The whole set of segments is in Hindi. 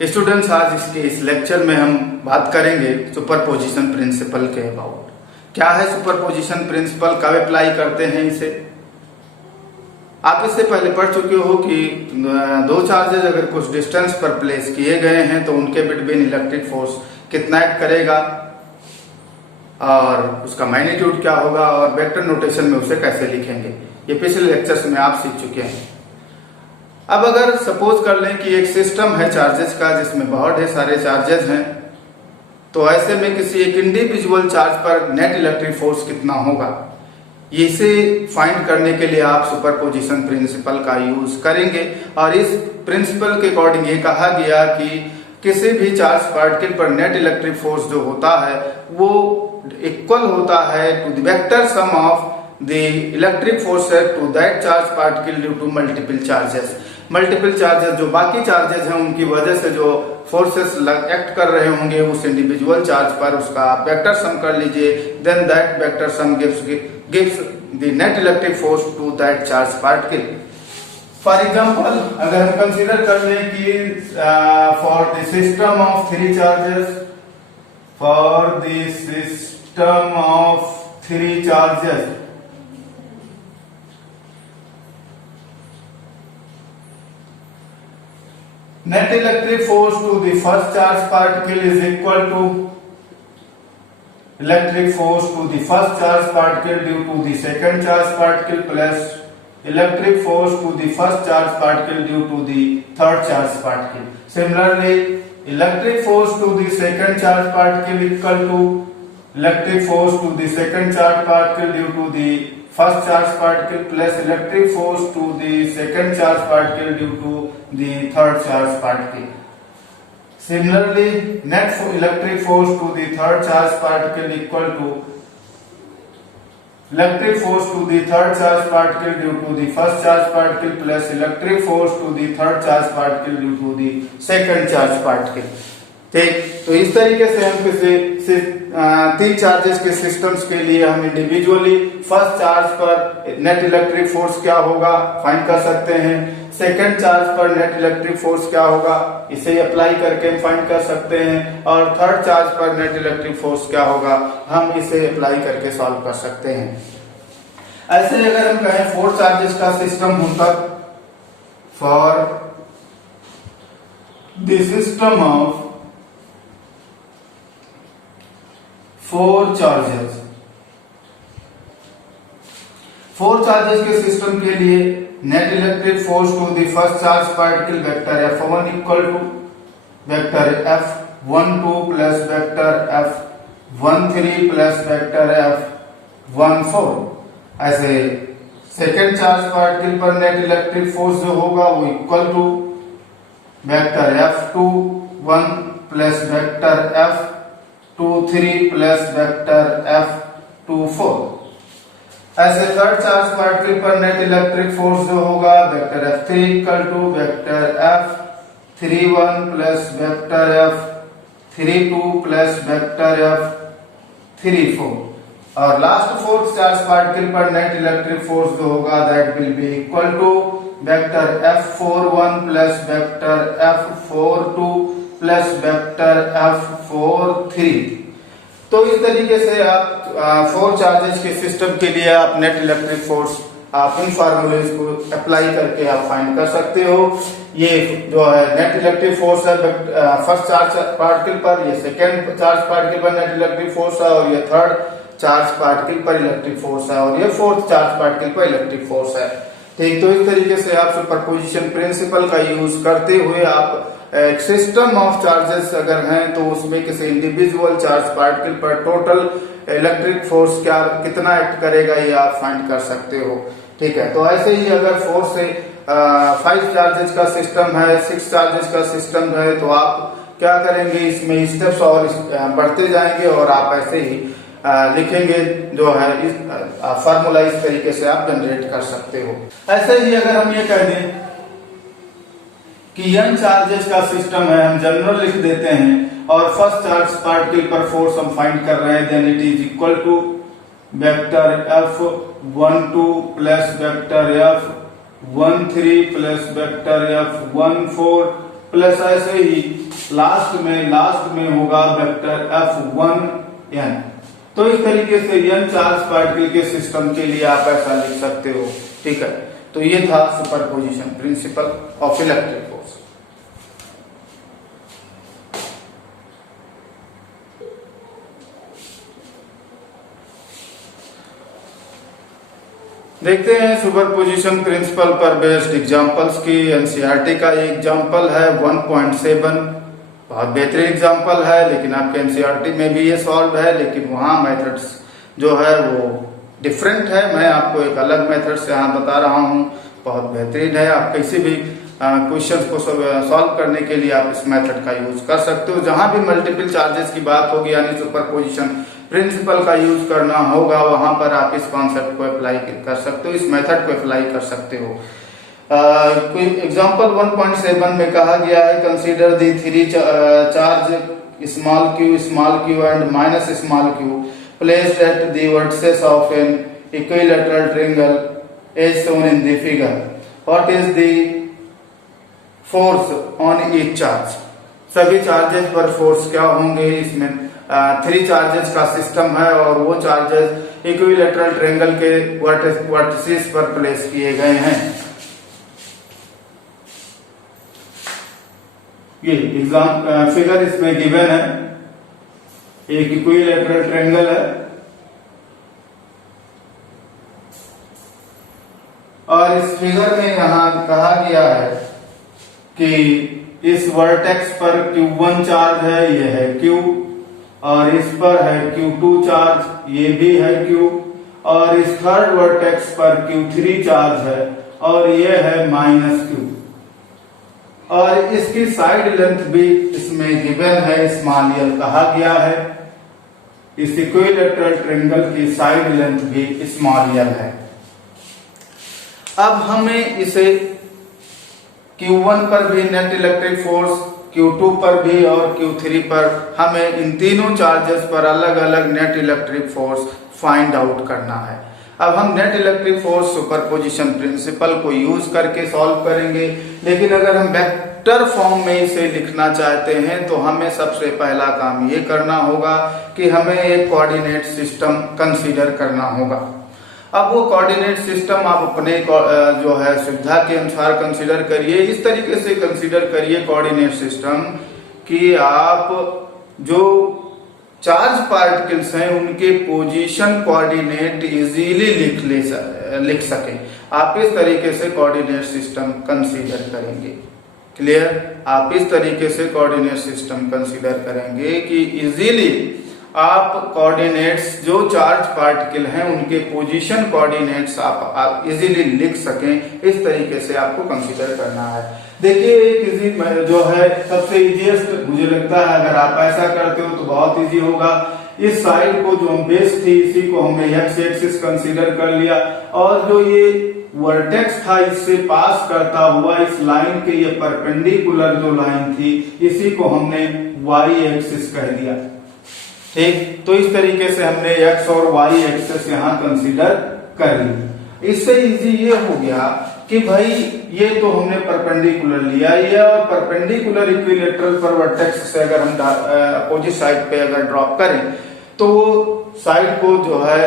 स्टूडेंट्स, आज इसके इस लेक्चर में हम बात करेंगे सुपरपोजिशन प्रिंसिपल के अबाउट। क्या है सुपरपोजिशन प्रिंसिपल, कब अप्लाई करते हैं इसे। आप इससे पहले पढ़ चुके हो कि दो चार्जेज अगर कुछ डिस्टेंस पर प्लेस किए गए हैं तो उनके बिटवीन इलेक्ट्रिक फोर्स कितना एक्ट करेगा और उसका मैग्नीट्यूड क्या होगा और वेक्टर नोटेशन में उसे कैसे लिखेंगे। ये पिछले लेक्चर्स में आप सीख चुके हैं। अब अगर सपोज कर लें कि एक सिस्टम है चार्जेस का जिसमें बहुत ढेर सारे चार्जेस हैं, तो ऐसे में किसी एक इंडिविजुअल चार्ज पर नेट इलेक्ट्रिक फोर्स कितना होगा, इसे फाइंड करने के लिए आप सुपरपोजिशन प्रिंसिपल का यूज करेंगे। और इस प्रिंसिपल के अकॉर्डिंग ये कहा गया कि किसी भी चार्ज पार्टिकल पर नेट इलेक्ट्रिक फोर्स जो होता है वो इक्वल होता है to the vector sum of the electric force to that charge particle due to multiple charges. Multiple charges जो बाकी चार्जेस हैं उनकी वजह से जो फोर्सेस एक्ट कर रहे होंगे उस इंडिविजुअल चार्ज पर, उसका आप वेक्टर सम कर लीजिए। Then that vector sum gives the net electric force to that charge particle. For example, अगर हम कंसीडर कर लें कि for the system of three charges, for the system of three charges, net electric force to the first charge particle is equal to electric force to the first charge particle due to the second charge particle plus electric force to the first charge particle due to the third charge particle. Similarly, electric force to the second charge particle equal to electric force to the second charge particle due to the first charge particle plus electric force to the second charge particle due to the third charge particle. Similarly, net electric force to the third charge particle equal to electric force to the third charge particle due to the first charge particle plus electric force to the third charge particle due to the second charge particle. ठीक, तो इस तरीके से हम किसी तीन चार्जेस के सिस्टम्स के लिए हम इंडिविजुअली फर्स्ट चार्ज पर नेट इलेक्ट्रिक फोर्स क्या होगा फाइंड कर सकते हैं, सेकंड चार्ज पर नेट इलेक्ट्रिक फोर्स क्या होगा इसे अप्लाई करके हम फाइंड कर सकते हैं, और थर्ड चार्ज पर नेट इलेक्ट्रिक फोर्स क्या होगा हम इसे अप्लाई करके सॉल्व कर सकते हैं। ऐसे अगर हम कहें फोर चार्जेस का सिस्टम होता, for the system of four charges, four charges के सिस्टम के लिए net electric force to the first charge particle vector F1 equal to vector F12 plus vector F13 plus vector F14। ऐसे सेकेंड चार्ज पार्टिकल पर नेट इलेक्ट्रिक फोर्स जो होगा वो equal to vector F21 plus vector F23 plus vector F24। ऐसे थर्ड चार्ज पार्टिकल पर नेट इलेक्ट्रिक फोर्स जो होगा vector F3 equal to vector F31 plus vector F32 plus vector F34। और लास्ट फोर्थ चार्ज पार्टिकल पर नेट इलेक्ट्रिक फोर्स जो होगा that will be equal to vector F41 plus vector F42 plus vector F43। तो इस तरीके से आप फोर चार्जेस के सिस्टम के लिए आप नेट इलेक्ट्रिक फोर्स आप इन फार्मूलेज को अप्लाई करके आप फाइंड कर सकते हो। ये जो है नेट इलेक्ट्रिक फोर्स है फर्स्ट चार्ज पार्टिकल पर, ये सेकेंड चार्ज पार्टिकल पर नेट इलेक्ट्रिक फोर्स है, और ये थर्ड चार्ज पार्टिकल पर इलेक्ट्रिक फोर्स है, और ये फोर्थ चार्ज पार्टिकल पर इलेक्ट्रिक फोर्स है। ठीक, तो इस तरीके से आप सुपरपोजिशन प्रिंसिपल का यूज करते हुए आप एक सिस्टम ऑफ चार्जेस अगर हैं तो उसमें किसी इंडिविजुअल चार्ज पार्टिकल पर टोटल इलेक्ट्रिक फोर्स क्या कितना एक्ट करेगा ये आप फाइंड कर सकते हो। ठीक है, तो ऐसे ही अगर 4 से 5 चार्जेस का सिस्टम है, 6 चार्जेस का सिस्टम है, तो आप क्या करेंगे इसमें स्टेप्स और बढ़ते जाएंगे और आप ऐसे ही लिखेंगे जो है इस फार्मूला इस तरीके से आप जनरेट कर सकते हो। ऐसे ही अगर हम ये कह दें कि n चार्जेस का सिस्टम है, हम जनरल लिख देते हैं और फर्स्ट चार्ज पार्टिकल पर फोर्स हम फाइंड कर रहे हैं, then it is equal to vector F12 plus vector F13 plus vector F14 प्लस ऐसे ही लास्ट में होगा वेक्टर F1n। तो इस तरीके से n चार्ज पार्टिकल के सिस्टम के लिए आप ऐसा लिख सकते हो। ठीक है, तो ये था superposition principle of electric force. देखते हैं सुपरपोजिशन प्रिंसिपल पर बेस्ड एग्जांपल्स की। एनसीईआरटी का एग्जांपल है 1.7, बहुत बेहतरीन एग्जांपल है, लेकिन आपके एनसीईआरटी में भी ये सॉल्व है, लेकिन वहां मेथड्स जो है वो डिफरेंट है। मैं आपको एक अलग मेथड से यहाँ बता रहा हूँ, बहुत बेहतरीन है। आप किसी भी क्वेश्चन को सॉल्व करने के लिए आप इस मेथड का यूज कर सकते हो। जहां भी मल्टीपल चार्जेस की बात होगी यानी सुपरपोजिशन प्रिंसिपल का यूज करना होगा, वहां पर आप इस कॉन्सेप्ट को अप्लाई कर सकते हो, इस मेथड को अप्लाई कर सकते हो। कोई एग्जांपल 1.7 में कहा गया है consider the 3 charge small Q and minus small Q placed at the vertices of an equilateral triangle as shown in the figure. What is the force on each charge? सभी चार्जेस पर फोर्स क्या होंगे? इसमें 3 चार्जेस का सिस्टम है और वो चार्जेस इक्विलेटरल ट्रायंगल के वर्टिसेस पर प्लेस किए गए हैं। ये एग्जाम फिगर इसमें गिवन है, एक इक्विलेटरल ट्रायंगल है और इस फिगर में यहां कहा गया है कि इस वर्टेक्स पर Q1 चार्ज है, ये है Q, और इस पर है Q2 चार्ज, ये भी है Q, और इस थर्ड वर्टेक्स पर Q3 चार्ज है और ये है -Q, और इसकी साइड लेंथ भी इसमें गिवन है, स्मॉल l कहा गया है। इस इक्विलेटरल ट्रायंगल की साइड लेंथ भी स्मॉल l है। अब हमें इसे Q1 पर भी नेट इलेक्ट्रिक फोर्स, Q2 पर भी और Q3 पर हमें इन तीनों चार्जेस पर अलग अलग net electric force find out करना है। अब हम net electric force superposition principle को यूज करके सॉल्व करेंगे, लेकिन अगर हम वेक्टर फॉर्म में इसे लिखना चाहते हैं तो हमें सबसे पहला काम ये करना होगा कि हमें एक कोऑर्डिनेट सिस्टम कंसीडर करना होगा। अब वो कोऑर्डिनेट सिस्टम आप अपने जो है सुविधा के अनुसार कंसीडर करिए। इस तरीके से कंसीडर करिए कोऑर्डिनेट सिस्टम कि आप जो चार्ज पार्टिकल्स हैं उनके पोजीशन कोऑर्डिनेट इजीली लिख सकें। आप इस तरीके से कोऑर्डिनेट सिस्टम कंसीडर करेंगे। क्लियर? आप इस तरीके से कोऑर्डिनेट सिस्टम कंसीडर करेंगे कि इजीली आप कोऑर्डिनेट्स जो चार्ज पार्टिकल हैं उनके पोजीशन कोऑर्डिनेट्स आप इजीली लिख सकें। इस तरीके से आपको कंसीडर करना है। देखिए एक इजी जो है सबसे इजीएस्ट मुझे लगता है, अगर आप ऐसा करते हो तो बहुत इजी होगा। इस साइड को जो हम बेस थी इसी को हमने एक्स एक्सिस कंसीडर कर लिया, और जो ये वर्टेक्स था इससे पास करता हुआ इस लाइन के ये परपेंडिकुलर जो लाइन थी इसी को हमने वाई एक्सिस कह दिया। ठीक, तो इस तरीके से हमने एक्स और वाई एक्सिस यहाँ कंसीडर कर ली। इससे इजी ये हो गया कि भाई ये तो हमने परपेंडिकुलर लिया, ये और परपेंडिकुलर इक्विलेटरल पर वर्टेक्स से अगर हम अपोजिट साइड पे अगर ड्रॉप करें तो साइड को जो है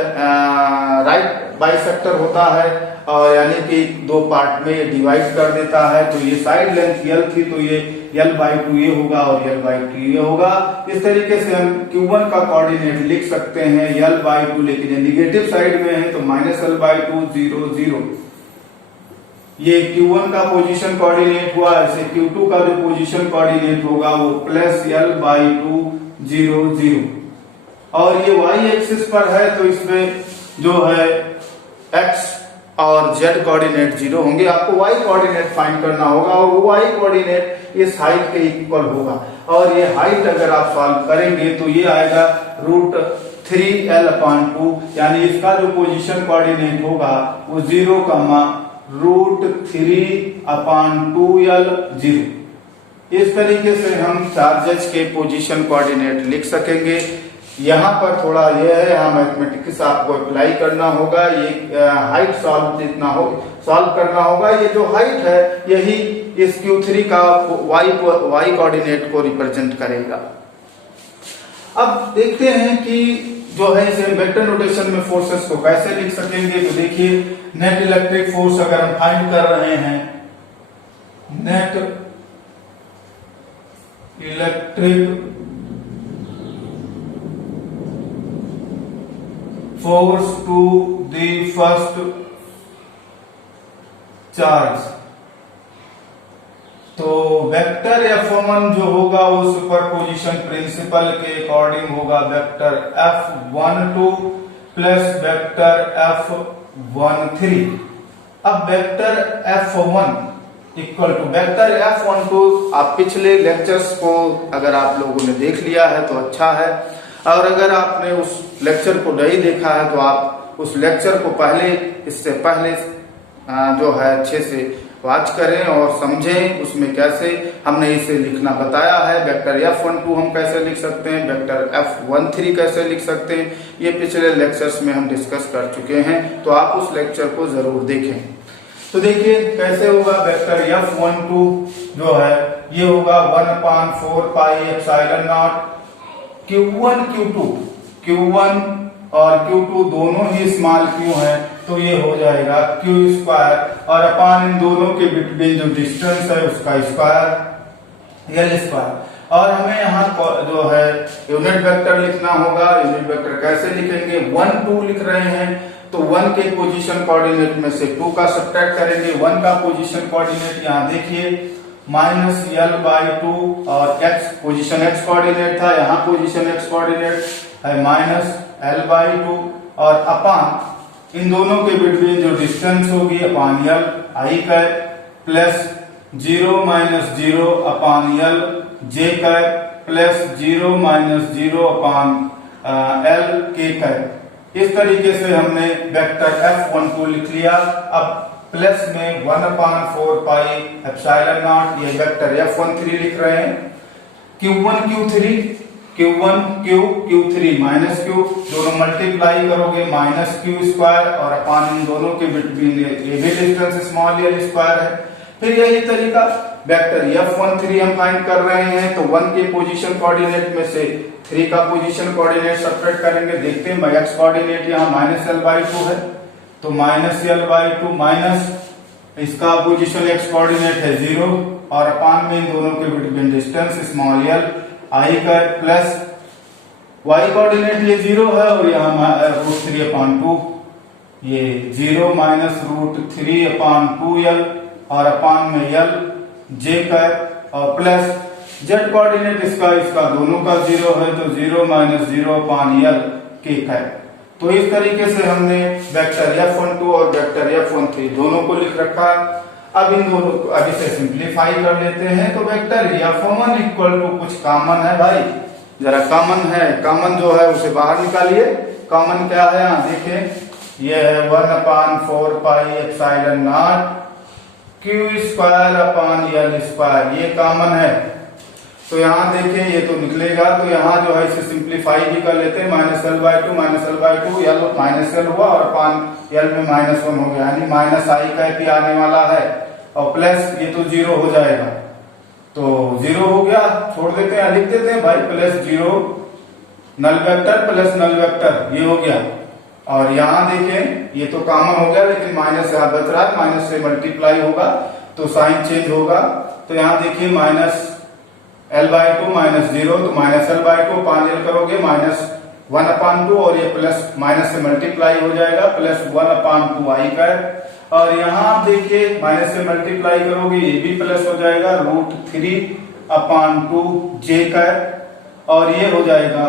राइट बाइसेक्टर होता है, और यानी कि 2 पार्ट में ये डिवाइड कर देता है। तो ये साइड लेंथ l थी तो ये l/2 ये होगा और l/2 ये होगा। इस तरीके से हम Q1 का कोऑर्डिनेट लिख सकते हैं l/2, लेकिन ये निगेटिव साइड में है तो -l/2 0 0। ये Q1 का पोजीशन कोऑर्डिनेट हुआ, ऐसे Q2 का जो पोजीशन कोऑर्डिनेट होगा वो +l/2 0 0। और ये y एक्सिस पर है तो इसमें जो है x और z कोऑर्डिनेट 0 होंगे। आपको y कोऑर्डिनेट फाइंड करना होगा और वो y कोऑर्डिनेट इस हाइट के इक्वल होगा, और ये हाइट अगर आप सॉल्व करेंगे तो ये आएगा √3l/2, यानी इसका जो पोजीशन कोऑर्डिनेट होगा वो 0, √3/2l 0। इस तरीके से हम चार्जेस के पोजीशन कोऑर्डिनेट लिख सकेंगे। यहाँ पर थोड़ा ये है, यहाँ मैथमेटिक्स आपको अप्लाई करना होगा। ये हाइट सॉल्व करना होगा। ये जो हाइट है यही इस Q3 का y कोऑर्डिनेट को रिप्रेजेंट करेगा। अब देखते हैं कि जो है इसे वेक्टर नोटेशन में फोर्सेस को कैसे लिख सकेंगे। तो देखिए नेट इलेक्ट्रिक फोर्स अगर हम फाइंड कर रहे हैं, net electric force to the first charge, तो वेक्टर F1 जो होगा वो सुपरपोजिशन प्रिंसिपल के अकॉर्डिंग होगा vector F12 plus vector F13। अब vector F1 equal to vector F12, आप पिछले लेक्चर्स को अगर आप लोगों ने देख लिया है तो अच्छा है, और अगर आपने उस लेक्चर को नहीं देखा है तो आप उस लेक्चर को इससे पहले जो है अच्छे से वॉच करें और समझें उसमें कैसे हमने इसे लिखना बताया है। वेक्टर F12 हम कैसे लिख सकते हैं, वेक्टर F13 कैसे लिख सकते हैं, ये पिछले लेक्चर्स में हम डिस्कस कर चुके हैं, तो आप उस लेक्चर को जरूर देखें। तो देखिए कैसे होगा, वेक्टर F12 जो है ये होगा 1/4 pi epsilon not Q1 Q1 और Q2 दोनों ही स्मॉल q है, तो ये हो जाएगा Q स्क्वायर और अपान इन दोनों के बिटवीन जो डिस्टेंस है उसका स्क्वायर L स्क्वायर। और हमें यहाँ जो है यूनिट वेक्टर लिखना होगा। यूनिट वेक्टर कैसे लिखेंगे, 1 2 लिख रहे हैं तो 1 के पोजीशन कोऑर्डिनेट में से 2 का सब्ट्रैक्ट करेंगे। 1 का पोजीशन कोऑर्डिनेट यहाँ देखिए -L/2 और x पोजीशन x कोऑर्डिनेट था, यहाँ पोजीशन x कोऑर्डिनेट है -L/2 और अपान इन दोनों के बिटवीन जो डिस्टेंस होगी अपान L I का प्लस 0 - 0 अपान L J का प्लस 0 - 0 अपान L K का। इस तरीके से हमने वेक्टर F12 लिख लिया। अब प्लस में 1/4 पाई एप्सिलॉन नॉट, ये वेक्टर F13 लिख रहे हैं। Q1 Q3 माइनस Q, दोनों मल्टीप्लाई करोगे -Q स्क्वायर और अपान इन दोनों के बिटवीन ये भी डिस्टेंस स्मॉल L स्क्वायर है। फिर यही तरीका वेक्टर F13 हम फाइंड कर रहे हैं, तो 1 के पोजीशन कोऑर्डिनेट में से 3 का पोजीशन कोऑर्डिनेट सब्ट्रैक्ट करेंगे। देखते हैं x कोऑर्डिनेट यहाँ -L/2 है, तो -L/2 माइनस इसका पोजीशन x कोऑर्डिनेट है 0 और अपान में इन दोनों के between distance small L I का प्लस y कोऑर्डिनेट ये 0 है और यहाँ √3/2, ये 0 माइनस √3/2L और अपान में L J का और प्लस z कोऑर्डिनेट इसका दोनों का 0 है, तो 0 - 0/L K का। तो इस तरीके से हमने वेक्टर F12 और वेक्टर F13 दोनों को लिख रखा। अब इन दोनों को अब इसे सिंप्लीफाई कर लेते हैं, तो वेक्टर F1 इक्वल टू कुछ कॉमन है भाई, जरा कॉमन है, कॉमन जो है उसे बाहर निकालिए। कॉमन क्या है यहाँ देखें, ये है 1/4 pi epsilon naught Q square upon L square, ये कॉमन है। तो यहाँ देखें ये तो निकलेगा, तो यहाँ जो है इसे सिंप्लीफाई भी कर लेते हैं। -L/2 L -L हुआ और अपान L में -1 हो गया, यानी -I का भी आने वाला है और प्लस ये तो 0 हो जाएगा, तो 0 हो गया, छोड़ देते हैं, लिख देते हैं भाई plus 0 null vector plus null vector, ये हो गया। और यहाँ देखें ये तो कॉमन हो गया, लेकिन माइनस यहाँ बच रहा है, माइनस से मल्टीप्लाई होगा तो साइन चेंज होगा। तो यहाँ देखिए -L/2 -0, तो -L/2 अपान L करोगे -1/2 और ये प्लस माइनस से मल्टीप्लाई हो जाएगा प्लस 1/2 I का। और यहाँ आप देखिए माइनस से मल्टीप्लाई करोगे ये भी प्लस हो जाएगा √3/2 J का, और ये हो जाएगा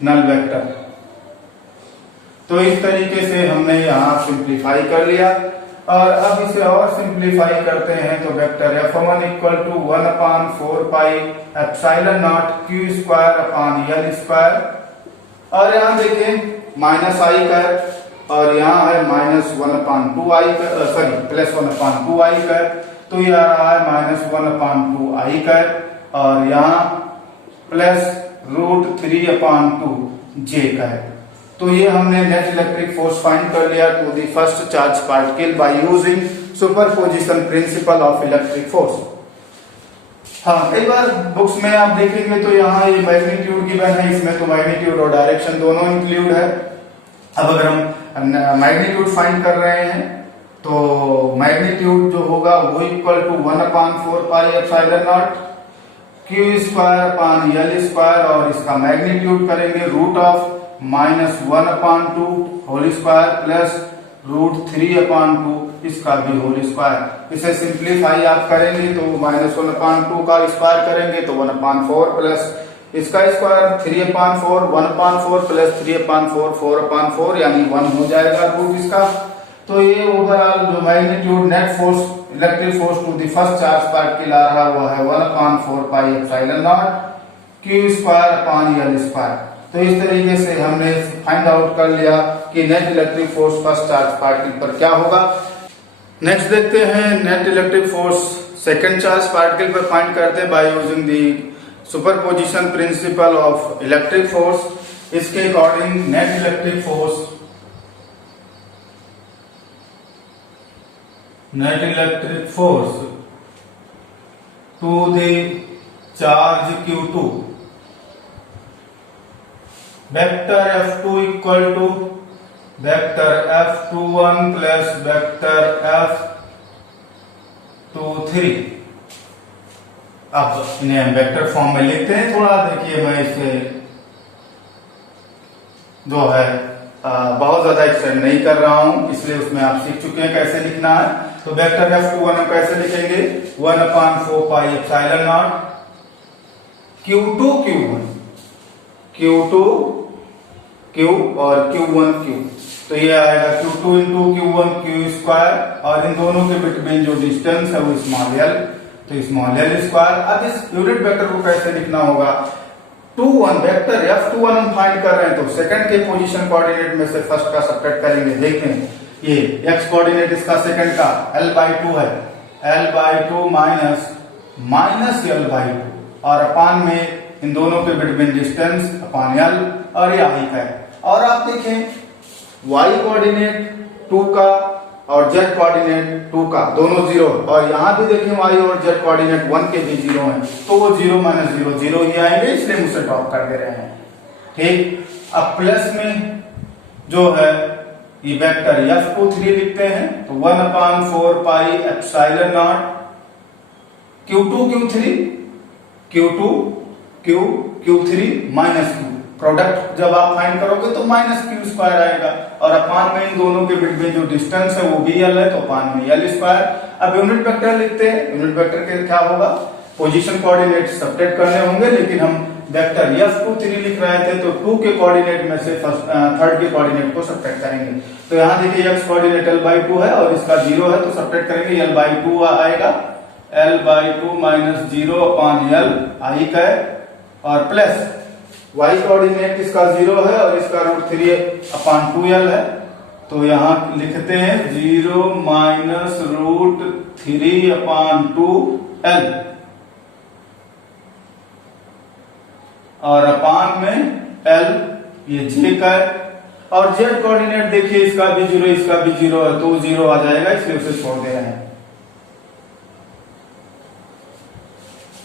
नल वेक्टर। तो इस तरीके से हमने यहाँ सिंप्लीफाई कर लिया। और अब इसे और सिंप्लीफाई करते हैं, तो vector F1 equal to 1/4 pi epsilon naught Q square upon L square. और यहाँ देखें -I का और यहाँ है -1/2I का, सॉरी प्लस 1/2I का, तो ये आ रहा है -1/2I का और यहाँ प्लस √3/2 J का है। तो ये हमने नेट इलेक्ट्रिक फोर्स फाइंड कर लिया to the first charge particle by using superposition principle of electric force. हाँ, कई बार बुक्स में आप देखेंगे तो यहाँ ये मैग्नीट्यूड गिवन है, इसमें तो मैग्नीट्यूड और डायरेक्शन दोनों इंक्लूड है। अब अगर हम मैग्नीट्यूड फाइंड कर रहे हैं तो मैग्नीट्यूड जो होगा वो equal to 1/4 pi epsilon naught Q square upon L square, और इसका मैग्नीट्यूड करेंगे root of -1/2 whole square plus √3/2 इसका भी होल स्क्वायर। इसे सिंप्लीफाई आप करेंगे तो -1/2 का स्क्वायर करेंगे तो 1/4 प्लस इसका स्क्वायर 3/4, 1/4 प्लस 3/4 4/4 यानी 1 हो जाएगा रूट इसका। तो ये ओवरऑल जो magnitude net force electric force to the first charge particle आ रहा हुआ है 1/4 pi epsilon naught Q square upon L square. तो इस तरीके से हमने फाइंड आउट कर लिया कि net electric force first charge particle पर क्या होगा। नेक्स्ट देखते हैं net electric force second charge particle पर फाइंड करते हैं by using the superposition principle of electric force. इसके according net electric force to the charge Q2 vector F2 equal to vector F21 plus vector F23। अब इन्हें हम वेक्टर फॉर्म में लिखते हैं। थोड़ा देखिए, मैं इसे जो है बहुत ज्यादा एक्सटेंड नहीं कर रहा हूं, इसलिए उसमें आप सीख चुके हैं कैसे लिखना है। तो वेक्टर F21 हम कैसे लिखेंगे 1/4 pi epsilon not Q2 Q1 Q2 Q और Q1 Q। तो ये आएगा Q2 into Q1 Q square, और इन दोनों के बिटवीन जो डिस्टेंस है वो स्मॉल एल, तो स्मॉल एल स्क्वायर। अब इस यूनिट वेक्टर को कैसे लिखना होगा 21 वेक्टर F21 हम फाइंड कर रहे हैं तो सेकंड के पोजीशन कोऑर्डिनेट में से फर्स्ट का सब्ट्रैक्ट करेंगे। देखते हैं ये x कोऑर्डिनेट इसका सेकंड का L/2 है, L/2 माइनस L/2 और अपान में इन दोनों के बिटवीन डिस्टेंस अपान L, और ये आई का है। और आप देखें y कोऑर्डिनेट 2 का और z कोऑर्डिनेट 2 का दोनों 0, और यहाँ भी देखें y और z कोऑर्डिनेट 1 के भी 0 हैं, तो वो 0 - 0 0 ही आएंगे, इसलिए हम उसे ड्रॉप कर दे रहे हैं। ठीक, अब प्लस में जो है ये वेक्टर F23 लिखते हैं तो 1/4 pi epsilon not Q2 Q3 Q2 Q Q3 minus Q। Product जब आप फाइंड करोगे तो -Q स्क्वायर आएगा, और अपान में इन दोनों के बिटवीन जो डिस्टेंस है वो भी L है, तो अपान में L स्क्वायर। अब यूनिट वेक्टर लिखते हैं। यूनिट वेक्टर के क्या होगा, पोजीशन कोऑर्डिनेट सब्ट्रैक्ट करने होंगे, लेकिन हम वेक्टर F23 लिख रहे थे तो 2 के कोऑर्डिनेट में से थर्ड के कोऑर्डिनेट को सब्ट्रैक्ट करेंगे। तो यहाँ देखिए x कोऑर्डिनेट L/2 है और इसका 0 है, तो सब्ट्रैक्ट करेंगे L/2 आएगा, L/2 - 0 अपान L आई का है, और प्लस y कोऑर्डिनेट इसका 0 है और इसका √3/2L है, तो यहाँ लिखते हैं 0 - √3/2L, और अपान में L ये J का है, और Z कोऑर्डिनेट देखिए इसका भी 0 इसका भी 0 है, तो 0 आ जाएगा, इसलिए उसे छोड़ दे रहे हैं।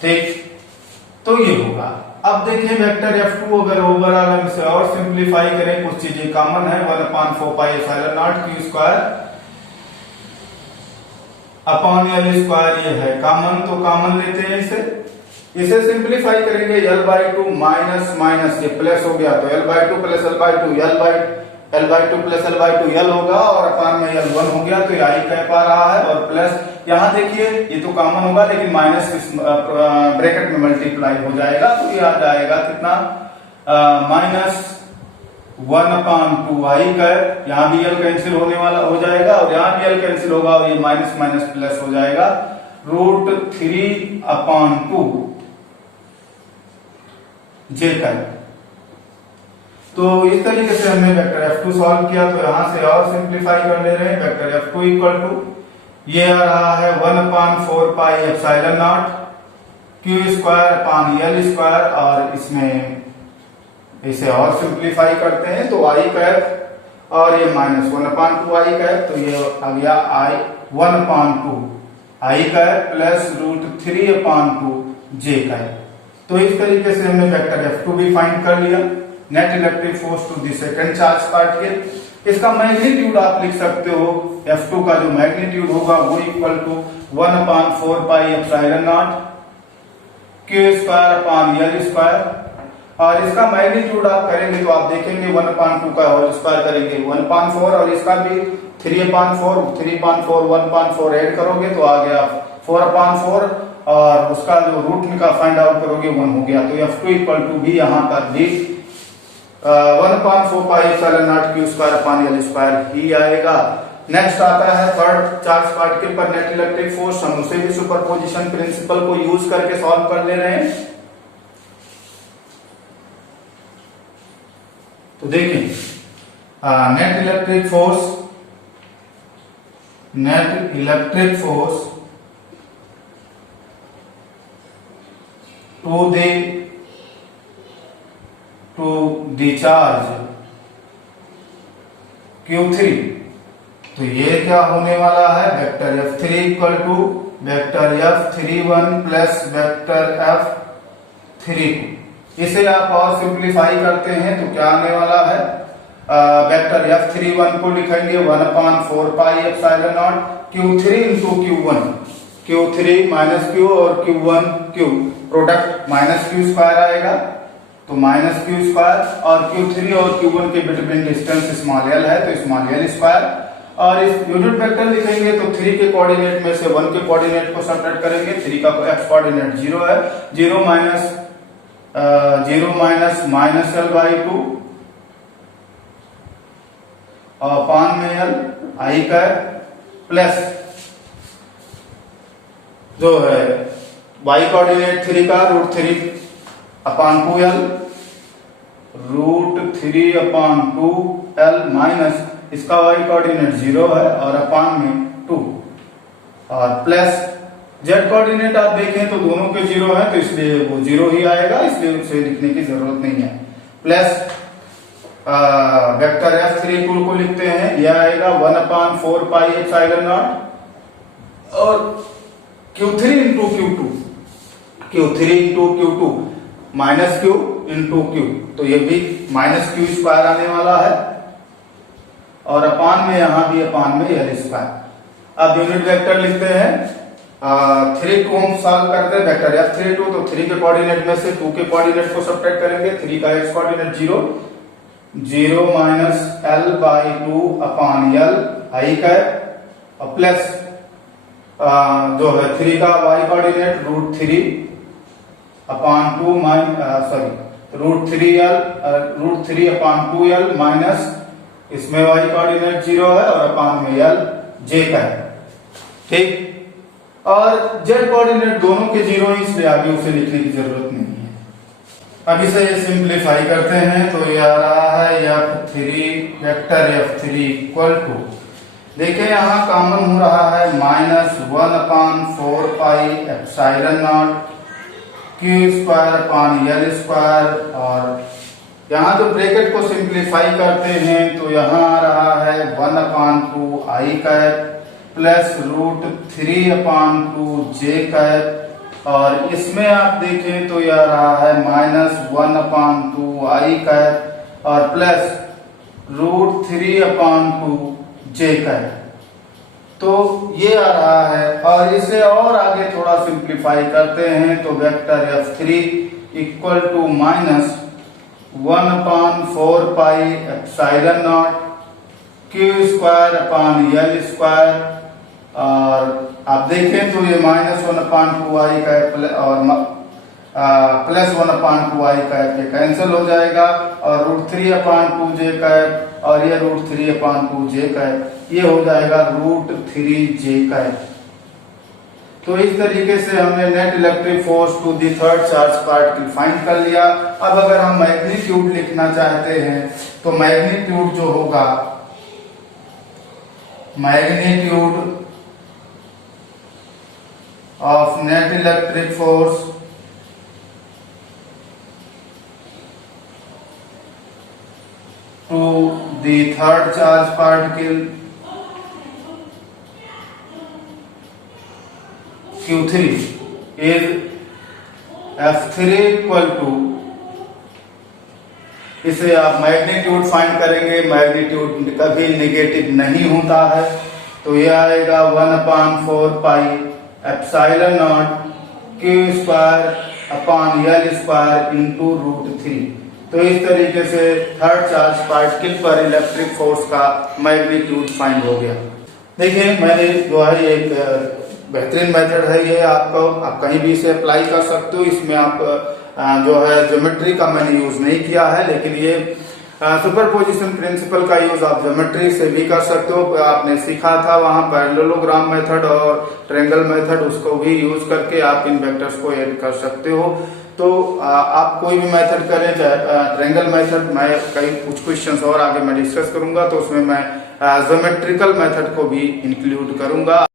ठीक, तो ये होगा। अब देखिए वेक्टर F2 अगर ओवरऑल हम इसे और सिंप्लीफाई करें, कुछ चीजें कॉमन है 1/4 pi epsilon naught Q square upon L square, ये है कॉमन, तो कॉमन लेते हैं इसे सिंप्लीफाई करेंगे L/2 माइनस ये प्लस हो गया, तो L/2 plus L/2 plus L/2 L होगा, और अपान में L1 हो गया, तो ये आई कह पा रहा है, और प्लस यहाँ देखिए ये तो कॉमन होगा लेकिन माइनस ब्रैकेट में मल्टीप्लाई हो जाएगा, तो ये आ जाएगा कितना -1/2 आई का, यहाँ भी L कैंसिल होने वाला हो जाएगा और यहाँ भी L कैंसिल होगा, और ये माइनस माइनस प्लस हो जाएगा √3/2 J का। तो इस तरीके से हमने वेक्टर F2 सॉल्व किया, तो यहां से और सिंप्लीफाई कर ले रहे हैं। वेक्टर F2 इक्वल टू ये आ रहा है 1/4 pi epsilon naught Q square upon L square, और इसमें इसे और सिंप्लीफाई करते हैं तो I कैप और ये -1/2 I कैप, तो ये आ गया I 1/2 I cap plus √3/2 J cap. तो इस तरीके से हमने वेक्टर F2 भी फाइंड कर लिया। Net electric force to the second charge particle, इसका मैग्नीट्यूड आप लिख सकते हो, F2 का जो मैग्नीट्यूड होगा वो equal to 1/4 pi epsilon naught Q square upon L square. और इसका मैग्नीट्यूड आप करेंगे तो आप देखेंगे 1/2 का होल स्क्वायर करेंगे 1/4 और इसका भी 3/4 1/4 ऐड करोगे तो आ गया 4/4 और उसका जो रूट का फाइंड आउट करोगे 1 हो गया। तो F2 इक्वल टू भी यहाँ पर भी 1/4 pi epsilon naught Q square upon L square ही आएगा। नेक्स्ट आता है थर्ड चार्ज पार्टिकल पर नेट इलेक्ट्रिक फोर्स। हम उसे भी सुपरपोजिशन प्रिंसिपल को यूज करके सॉल्व कर ले रहे हैं। तो देखिए net electric force to the charge Q3, तो ये क्या होने वाला है, vector F3 equal to vector F31 plus vector F32। इसे आप और सिंप्लीफाई करते हैं तो क्या आने वाला है, वेक्टर F31 को लिखेंगे 1/4 pi epsilon not Q3 into Q1, Q3 minus Q और Q1 Q product minus Q square आएगा तो माइनस Q स्क्वायर, और Q3 और Q1 के बिटवीन डिस्टेंस स्मॉल l है तो स्मॉल l स्क्वायर। और इस यूनिट वेक्टर लिखेंगे तो 3 के कोऑर्डिनेट में से 1 के कोऑर्डिनेट को सब्ट्रैक्ट करेंगे। 3 का x कोऑर्डिनेट 0 है, 0 माइनस l/2 और अपान में l I कैप प्लस जो है y कोऑर्डिनेट 3 का √3/2l √3/2l माइनस इसका y कोऑर्डिनेट 0 है और अपान में 2 और प्लस z कोऑर्डिनेट आप देखें तो दोनों के 0 है तो इसलिए वो 0 ही आएगा, इसलिए उसे लिखने की जरूरत नहीं है। प्लस वेक्टर F32 को लिखते हैं, यह आएगा 1/4 पाई एप्सिलॉन नॉट और Q3 into Q2 minus Q into Q, तो ये भी माइनस Q स्क्वायर आने वाला है और अपान में यहां भी अपान में L स्क्वायर। अब यूनिट वेक्टर लिखते हैं 3 को हम सॉल्व करते हैं, वेक्टर F32 तो 3 के कोऑर्डिनेट में से 2 के कोऑर्डिनेट को सब्ट्रैक्ट करेंगे। 3 का x coordinate 0 minus l/2 upon l I cap और प्लस जो है 3 का y कोऑर्डिनेट √3/2l माइनस इसमें y कोऑर्डिनेट 0 है और अपान में l j का है, ठीक। और z कोऑर्डिनेट दोनों के 0 है इसलिए आगे उसे लिखने की जरूरत नहीं है। अब इसे सिंप्लीफाई करते हैं तो ये आ रहा है F3 vector F3 equal to, देखिए यहाँ कॉमन हो रहा है -1/4 pi epsilon naught Q square upon L square, और यहाँ जो ब्रैकेट को सिंप्लीफाई करते हैं तो यहाँ आ रहा है 1/2 I cap plus √3/2 J cap, और इसमें आप देखें तो यह रहा है -1/2 I कैप और प्लस √3/2 J कैप। तो ये आ रहा है, और इसे और आगे थोड़ा सिंप्लीफाई करते हैं तो vector F3 equal to -1/4 pi epsilon naught Q square upon L square, और आप देखें तो ये -1/2 I कैप और प्लस 1/2 I कैप ये कैंसिल हो जाएगा और √3/2 J कैप और ये √3/2 J कैप ये हो जाएगा √3 J कैप। तो इस तरीके से हमने net electric force to the third charge particle find कर लिया। अब अगर हम मैग्नीट्यूड लिखना चाहते हैं तो मैग्नीट्यूड जो होगा, magnitude of net electric force to the third charge particle 3 is F3 equal to, इसे आप मैग्नीट्यूड फाइंड करेंगे, मैग्नीट्यूड कभी नेगेटिव नहीं होता है, तो यह आएगा 1/4 pi epsilon naught Q square upon L square into √3। तो इस तरीके से थर्ड चार्ज पार्टिकल पर इलेक्ट्रिक फोर्स का मैग्नीट्यूड फाइंड हो गया। देखिए मैंने जो है एक बेहतरीन मेथड है ये, आपको आप कहीं भी इसे अप्लाई कर सकते हो। इसमें आप जो है ज्योमेट्री का मैंने यूज नहीं किया है, लेकिन ये सुपरपोजिशन प्रिंसिपल का यूज आप ज्योमेट्री से भी कर सकते हो। आपने सीखा था वहां पैरेललोग्राम मेथड और ट्रायंगल मेथड, उसको भी यूज करके आप इन वेक्टर्स को ऐड कर सकते हो। तो आप कोई भी मेथड करें, चाहे ट्रायंगल मेथड, मैं कई कुछ क्वेश्चंस और आगे मैं डिस्कस करूंगा, तो उसमें मैं ज्योमेट्रिकल मेथड को भी इंक्लूड करूंगा।